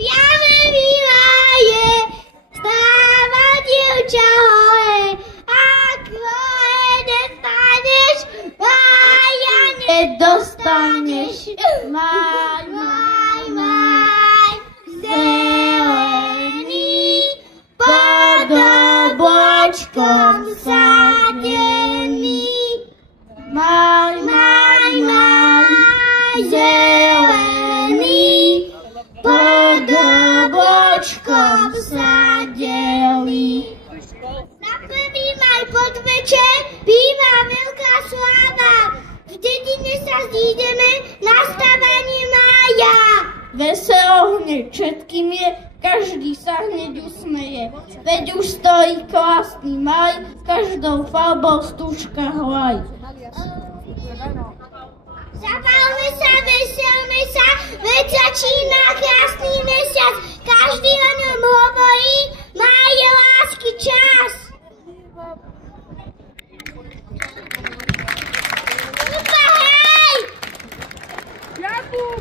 Piame miláje, stáva dievča hore, ako nestaneš, mája nedostaneš. Maj, maj, maj, zelený, pod obločkom sadený. Maj, maj, maj, zelený, pod obločkom sadený. Na prvý maj podvečer býva veľká sláva. V dedine sa zídeme na stávanie mája. Veselo hneď všetkým je, každý sa hneď usmeje. Veď už stojí krásny maj, každou farbou stúčka hlaj. Zapálme sa, veselme sa, veď začína krásny mesiac. Každý o ňom hovorí, máj je lásky čas. Upa, hej! Jakub!